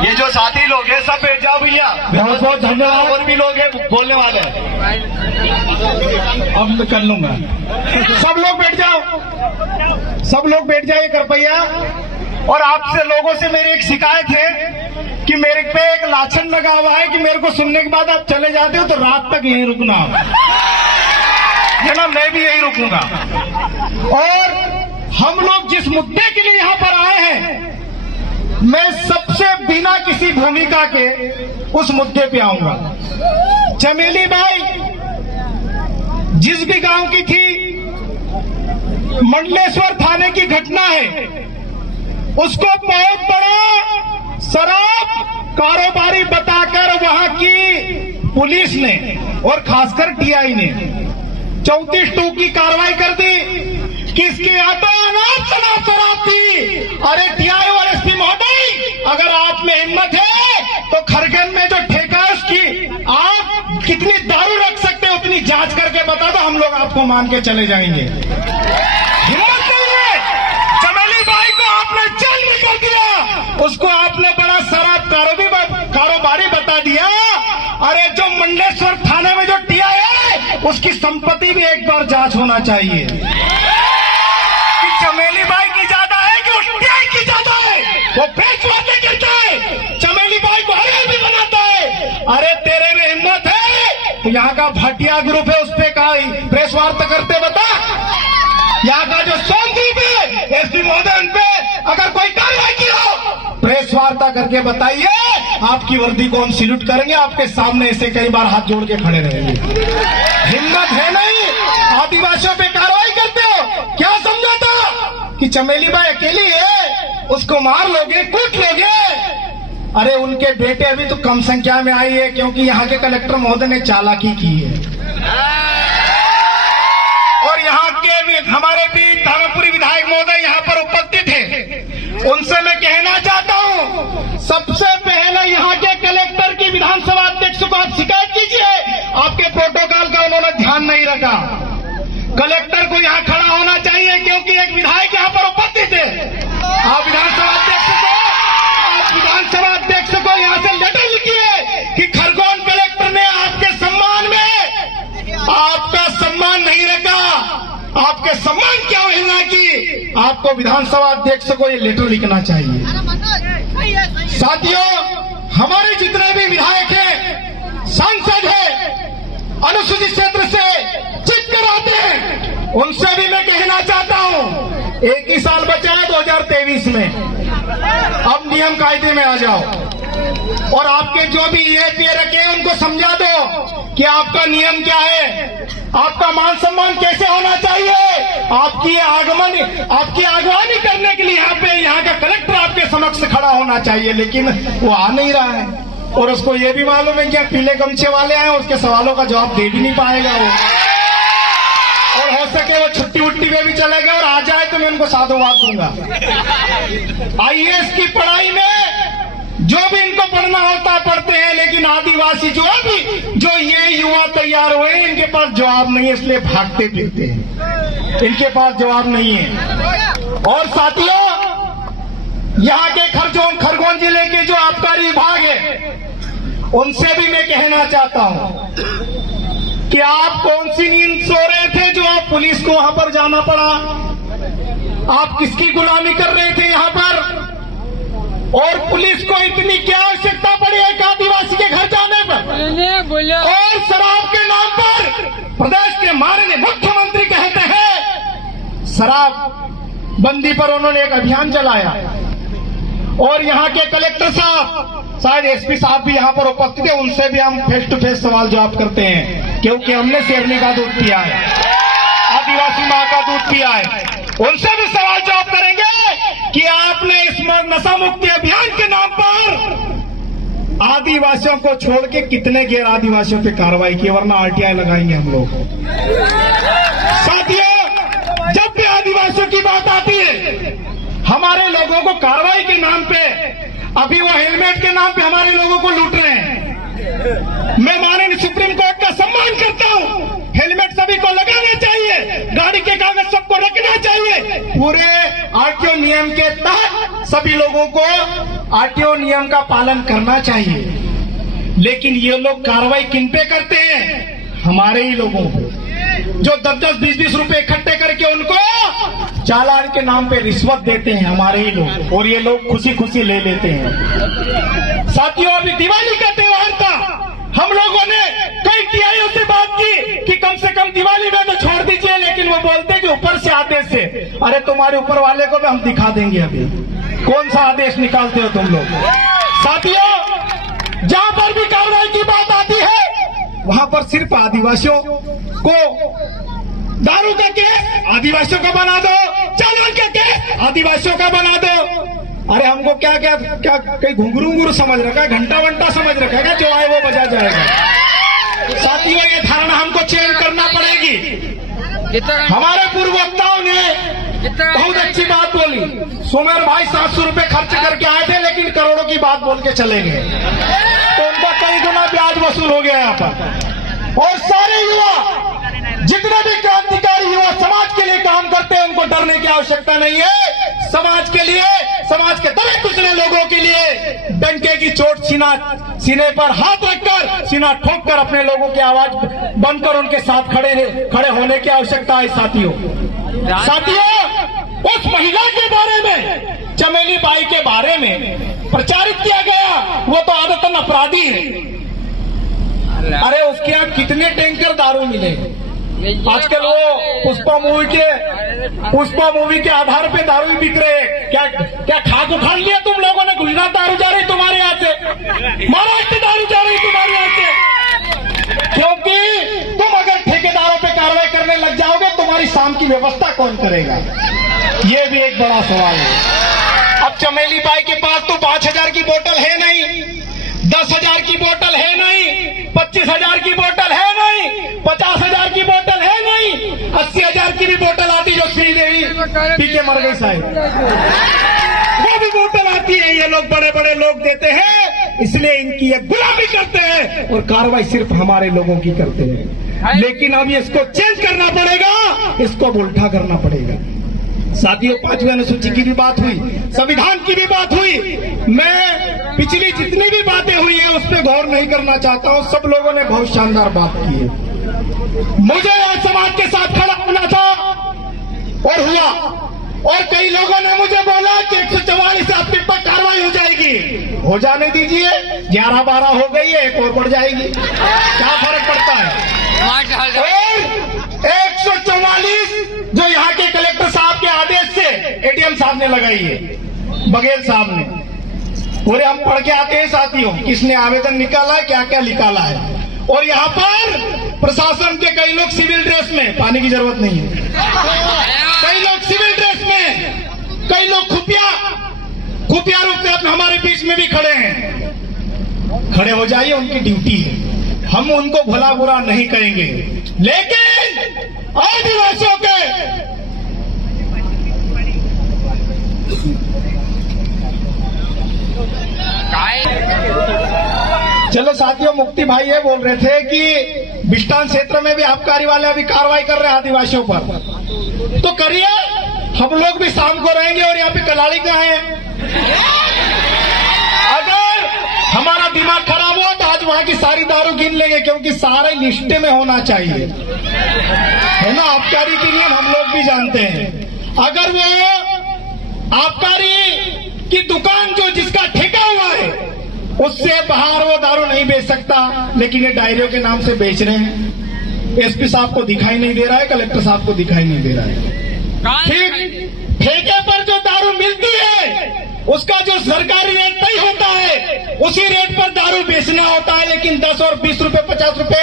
ये जो साथी लोग हैं सब बैठ जाओ भैया। बहुत बहुत धन्यवाद। और भी लोग हैं बोलने वाले हैं। अब मैं कर लूंगा। सब लोग बैठ जाओ, सब लोग बैठ जाइए कृपया। और आपसे लोगों से मेरी एक शिकायत है कि मेरे पे एक लाछन लगा हुआ है कि मेरे को सुनने के बाद आप चले जाते हो तो रात तक यहीं रुकना है ना। मैं भी यहीं रुकूंगा। और हम लोग जिस मुद्दे के लिए यहाँ पर आए हैं, मैं सबसे बिना किसी भूमिका के उस मुद्दे पे आऊंगा। चमेली बाई जिस भी गांव की थी, मंडलेश्वर थाने की घटना है, उसको बहुत बड़ा शराब कारोबारी बताकर वहां की पुलिस ने और खासकर टीआई ने 34(2) की कार्रवाई कर दी कि इसके आटा अनाप शनाप शराब थी। अरे टीआई और एसपी महोदय, अगर आप में हिम्मत है तो खरगन में जो ठेका है उसकी आप कितनी दारू रख सकते हो उतनी जांच करके बता दो, हम लोग आपको मान के चले जाएंगे। हिम्मत नहीं है। चमेली बाई को आपने जेल में कर दिया, उसको आपने बड़ा शराब कारोबारी बता दिया। अरे जो मंडलेश्वर थाने में जो टीआई है उसकी संपत्ति भी एक बार जांच होना चाहिए कि चमेली बाई की ज्यादा है कि उस टीआई की ज्यादा है। वो बेचवाते करता है, चमेली बाई को हर भी बनाता है। अरे तेरे में हिम्मत है तो यहाँ का भाटिया ग्रुप है उस पे का प्रेस वार्ता करते बता। यहाँ का जो सोमदीप है एसपी महोदय उन पे अगर कोई कार्रवाई की हो प्रेस वार्ता करके बताइए। आपकी वर्दी को हम सैल्यूट करेंगे, आपके सामने ऐसे कई बार हाथ जोड़ के खड़े रहेंगे। हिम्मत है नहीं, आदिवासियों पे कार्रवाई करते हो। क्या समझा था कि चमेली बाई अकेली है, उसको मार लोगे, कूट लोगे। अरे उनके बेटे अभी तो कम संख्या में आई है क्योंकि यहाँ के कलेक्टर महोदय ने चालाकी की है। और यहाँ के हमारे भी धर्मपुरी विधायक महोदय यहाँ पर उपस्थित हैं, उनसे मैं कहना चाहता हूँ, सबसे पहले यहाँ के कलेक्टर की विधानसभा अध्यक्ष को आप शिकायत कीजिए। आपके प्रोटोकॉल का उन्होंने ध्यान नहीं रखा। कलेक्टर को यहाँ खड़ा होना चाहिए क्योंकि एक विधायक यहाँ पर उपस्थित है। आप विधानसभा अध्यक्ष को यहाँ से लेटर लिखिए कि खरगोन कलेक्टर ने आपके सम्मान में आपका सम्मान नहीं रखा। आपके सम्मान क्या हिलना की आपको विधानसभा अध्यक्ष को ये लेटर लिखना चाहिए। साथियों, हमारे जितने भी विधायक हैं, सांसद हैं, अनुसूचित क्षेत्र से जीत कर आते हैं, उनसे भी मैं कहना चाहता हूं, एक ही साल बचा है 2023 में, अब नियम कायदे में आ जाओ और आपके जो भी ये रखे उनको समझा दो कि आपका नियम क्या है, आपका मान सम्मान कैसे होना चाहिए। आपकी आगवानी करने के लिए यहाँ का कलेक्टर आपके समक्ष खड़ा होना चाहिए, लेकिन वो आ नहीं रहा है। और उसको ये भी मालूम है कि आप पीले गमछे वाले आए, उसके सवालों का जवाब दे भी नहीं पाएगा वो। और हो सके वो छुट्टी उट्टी में भी चले गए और आ जाए तो मैं उनको साधुवाद दूंगा। आईएएस की पढ़ाई में जो भी इनको पढ़ना होता है पढ़ते हैं, लेकिन आदिवासी जो ये युवा तैयार हुए इनके पास जवाब नहीं है, इसलिए भागते फिरते हैं, इनके पास जवाब नहीं है। और साथियों, यहाँ के खरगोन जिले के जो आबकारी विभाग है उनसे भी मैं कहना चाहता हूँ कि आप कौन सी नींद सो रहे थे जो आप पुलिस को वहां पर जाना पड़ा। आप किसकी गुलामी कर रहे थे यहाँ पर, और पुलिस को इतनी क्या आवश्यकता पड़ी एक आदिवासी के घर जाने पर। और शराब के नाम पर प्रदेश के माननीय मुख्यमंत्री कहते हैं शराब बंदी पर उन्होंने एक अभियान चलाया। और यहाँ के कलेक्टर साहब, शायद एसपी साहब भी यहाँ पर उपस्थित है, उनसे भी हम फेस टू फेस सवाल जवाब करते हैं क्योंकि हमने शेरनी का दूध पिया है, आदिवासी माँ का दूध पिया है। उनसे भी सवाल जवाब करेंगे कि आपने इस नशा मुक्ति अभियान के नाम पर आदिवासियों को छोड़ के कितने गैर आदिवासियों पे कार्रवाई की, वरना आरटीआई लगाएंगे हम लोग। साथियों, जब भी आदिवासियों की बात आती है, हमारे लोगों को कार्रवाई के नाम पे, अभी वो हेलमेट के नाम पे हमारे लोगों को लूट रहे हैं। मैं माननीय सुप्रीम कोर्ट का सम्मान करता हूं, हेलमेट सभी को लगाना चाहिए, गाड़ी के कागज सबको रखना चाहिए, पूरे आरटीओ नियम के तहत सभी लोगों को आरटीओ नियम का पालन करना चाहिए, लेकिन ये लोग कार्रवाई किन पे करते हैं? हमारे ही लोगों पे, जो 10-10, 20-20 रुपए इकट्ठे करके उनको चालान के नाम पे रिश्वत देते हैं, हमारे ही लोग, और ये लोग खुशी खुशी ले लेते हैं। साथियों, अभी दिवाली का त्योहार था, हम लोगों ने कई टीआईओ से बात की कि कम से कम दिवाली में तो छोड़ दीजिए, लेकिन वो बोलते कि ऊपर से आदेश से। अरे तुम्हारे ऊपर वाले को भी हम दिखा देंगे, अभी कौन सा आदेश निकालते हो तुम लोग। साथियों, जहां पर भी कार्रवाई की बात आती है वहां पर सिर्फ आदिवासियों को दारू का केस आदिवासियों का बना दो, चालान का केस आदिवासियों का बना दो। अरे हमको क्या क्या क्या कहीं घुंघरू समझ रखा है, घंटा वंटा समझ रखा है, जो आए वो बजा जाएगा। साथियों, ये धारणा हमको चेंज करना पड़ेगी। हमारे पूर्व वक्ताओं ने बहुत अच्छी बात बोली। सुमेर भाई 700 रुपए खर्च करके आए थे, लेकिन करोड़ों की बात बोल के चले गए, तो उनका कई गुना ब्याज वसूल हो गया यहाँ पर। और सारे युवा, जितने भी क्रांतिकारी युवा समाज के लिए काम करते हैं, उनको डरने की आवश्यकता नहीं है। समाज के लिए, समाज के दबे कुचले लोगों के लिए डंके की चोट सीने पर हाथ रखकर, सीना ठोक कर अपने लोगों की आवाज बनकर उनके साथ खड़े होने की आवश्यकता है। साथियों, उस महिला के बारे में, चमेली बाई के बारे में प्रचारित किया गया, वो तो आदतन अपराधी है। अरे उसके यहाँ कितने टैंकर दारू मिले। आजकल वो पुष्पा मूवी के आधार पे दारू बिक रहे हैं। क्या खाक उखाड़ लिया तुम लोगों ने? गुजरात दारू जा रही तुम्हारे यहाँ से, महाराष्ट्र दारू जा रही तुम्हारे यहाँ से, क्योंकि तुम अगर ठेकेदारों पे कार्रवाई करने लग जाओगे, तुम्हारी शाम की व्यवस्था कौन करेगा? ये भी एक बड़ा सवाल है। अब चमेली बाई के पास तो 5,000 की बोतल है नहीं, 10,000 की बोतल है नहीं, 25,000 की बोतल है नहीं, 50,000 की बोतल है नहीं, 80,000 की भी बोतल आती जो श्रीदेवी पी के मर गई साहब, वो भी बोतल आती है। ये लोग बड़े बड़े लोग देते हैं, इसलिए इनकी ये गुलामी करते हैं और कार्रवाई सिर्फ हमारे लोगों की करते हैं। लेकिन अब इसको चेंज करना पड़ेगा, इसको उल्टा करना पड़ेगा। साथियों, 5वीं अनुसूची की भी बात हुई, संविधान की भी बात हुई। मैं पिछली जितनी भी बातें हुई है उस पर गौर नहीं करना चाहता हूं। सब लोगों ने बहुत शानदार बात की है। मुझे आज समाज के साथ खड़ा होना था और हुआ, और कई लोगों ने मुझे बोला कि 144 से आपके पर कार्रवाई हो जाएगी। हो जाने दीजिए, 11-12 हो गई है, एक और बढ़ जाएगी, क्या फर्क पड़ता है। और 144 जो यहाँ के कलेक्टर साहब के आदेश से एडीएम साहब ने लगाई है, बघेल साहब ने, पूरे हम पढ़ के आते हैं साथियों, किसने आवेदन निकाला है, क्या क्या निकाला है। और यहाँ पर प्रशासन के कई लोग सिविल ड्रेस में, पानी की जरूरत नहीं है, कई लोग सिविल ड्रेस में, कई लोग खुफिया रूप में हमारे बीच में भी खड़े हैं। खड़े हो जाइए, उनकी ड्यूटी है, हम उनको भला बुरा नहीं कहेंगे। लेकिन आदिवासियों के चलो साथियों, मुक्ति भाई ये बोल रहे थे कि बिस्टान क्षेत्र में भी आबकारी वाले अभी कार्रवाई कर रहे हैं आदिवासियों पर, तो करिए, हम लोग भी शाम को रहेंगे। और यहाँ पे कलाड़ी कहाँ है? अगर हमारा दिमाग खराब हुआ तो आज वहां की सारी दारू गिन लेंगे, क्योंकि सारे लिस्टे में होना चाहिए, है ना। आबकारी के नियम हम लोग भी जानते हैं। अगर वो आबकारी की दुकान जो जिसका ठेका हुआ है, उससे बाहर वो दारू नहीं बेच सकता, लेकिन ये डायरियों के नाम से बेच रहे हैं। एसपी साहब को दिखाई नहीं दे रहा है, कलेक्टर साहब को दिखाई नहीं दे रहा है। ठीक, ठेके पर जो दारू मिलती है उसका जो सरकारी रेट तय होता है, उसी रेट पर दारू बेचना होता है। लेकिन 10 और 20 रुपए, 50 रुपए